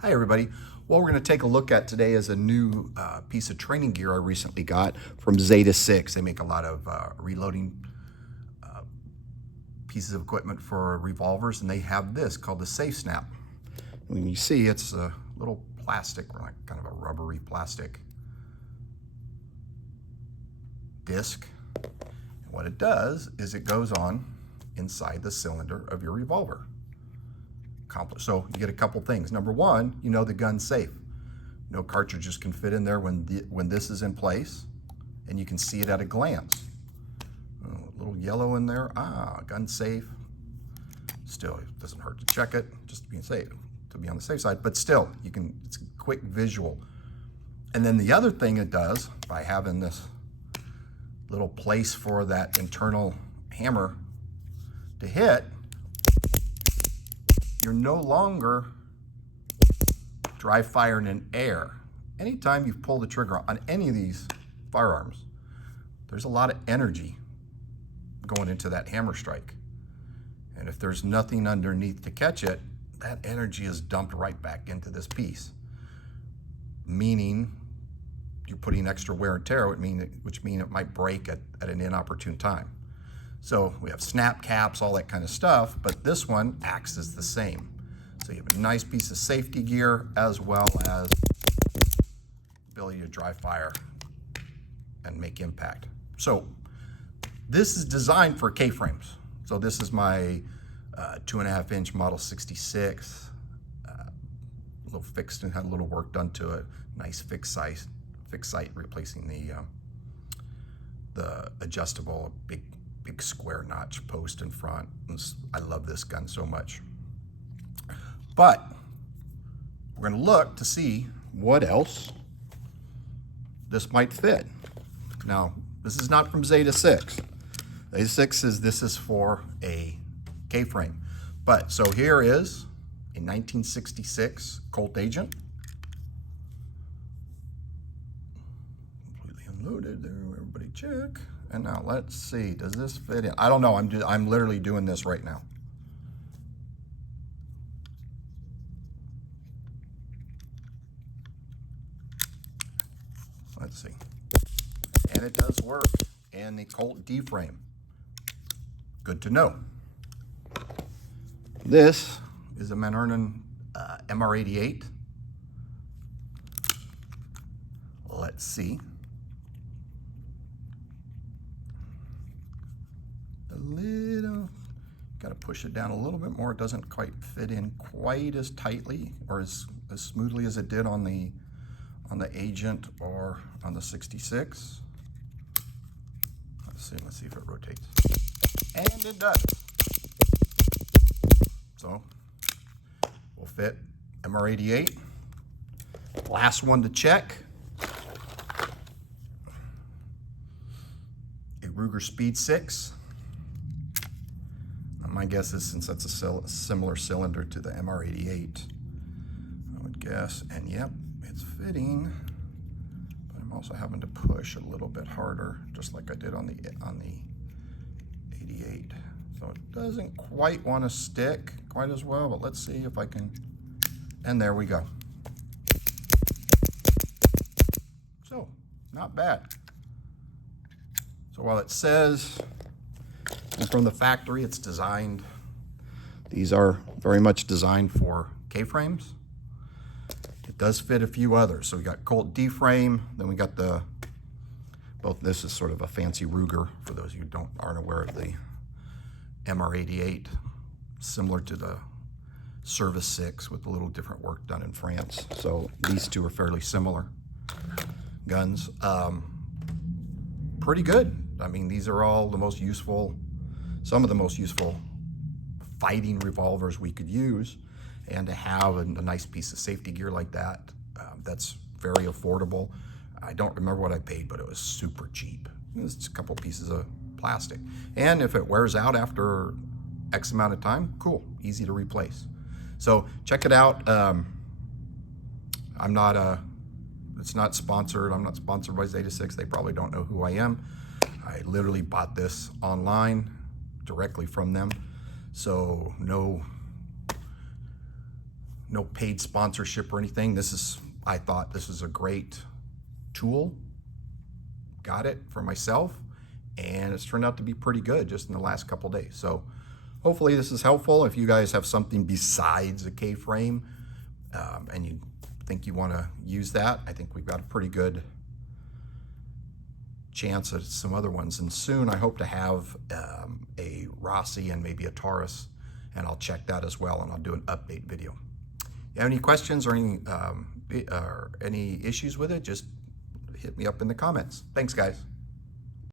Hi everybody. What we're going to take a look at today is a new piece of training gear I recently got from Zeta 6. They make a lot of reloading pieces of equipment for revolvers, and they have this called the Safe Snap. When you see, it's a little plastic, or like kind of a rubbery plastic disc. And what it does is it goes on inside the cylinder of your revolver. So you get a couple things. Number one, you know the gun's safe. No cartridges can fit in there when this is in place, and you can see it at a glance. A little yellow in there. Gun's safe. Still, it doesn't hurt to check it, just to be safe, to be on the safe side. But still, it's a quick visual. And then the other thing it does, by having this little place for that internal hammer to hit, you're no longer dry firing in air. Anytime you pull the trigger on any of these firearms, there's a lot of energy going into that hammer strike. And if there's nothing underneath to catch it, that energy is dumped right back into this piece. Meaning you're putting extra wear and tear, which means it might break at an inopportune time. So we have snap caps, all that kind of stuff, but this one acts as the same. So you have a nice piece of safety gear as well as ability to dry fire and make impact. So this is designed for K-frames. So this is my 2.5 inch Model 66, a little fixed and had a little work done to it. Nice fixed sight, replacing the adjustable big square notch post in front. I love this gun so much. But we're going to look to see what else this might fit. Now, this is not from Zeta 6. Zeta 6 says this is for a K-frame. But so here is a 1966 Colt Agent. Completely unloaded there, everybody check. And now let's see, does this fit in? I don't know, I'm literally doing this right now. Let's see. And it does work. And the Colt D-frame. Good to know. This is a Manurnan MR88. Let's see. Got to push it down a little bit more. It doesn't quite fit in quite as tightly or as smoothly as it did on the Agent or on the 66. Let's see if it rotates. And it does. So we'll fit MR88. Last one to check. A Ruger Speed 6. My guess is, since that's a similar cylinder to the MR88, I would guess, and yep, it's fitting, but I'm also having to push a little bit harder, just like I did on the 88. So it doesn't quite want to stick quite as well, but let's see if I can, and there we go. So, not bad. So while it says, and from the factory, it's designed, these are very much designed for K-frames. It does fit a few others. So we got Colt D-frame, then we got both this is sort of a fancy Ruger, for those of you who aren't aware of the MR88, similar to the Service 6 with a little different work done in France. So these two are fairly similar guns. Pretty good. I mean, these are all the most useful, some of the most useful fighting revolvers we could use, and to have a nice piece of safety gear like that, that's very affordable. I don't remember what I paid, but it was super cheap. It was just a couple pieces of plastic. And if it wears out after X amount of time, cool, easy to replace. So check it out. It's not sponsored. I'm not sponsored by Zeta 6. They probably don't know who I am. I literally bought this online directly from them. So no no paid sponsorship or anything. I thought this is a great tool. Got it for myself, and it's turned out to be pretty good just in the last couple days. So hopefully this is helpful. If you guys have something besides a K-frame and you think you want to use that, I think we've got a pretty good chance at some other ones. And soon I hope to have a Rossi and maybe a Taurus, and I'll check that as well, and I'll do an update video. You have any questions or any issues with it, just hit me up in the comments. Thanks, guys.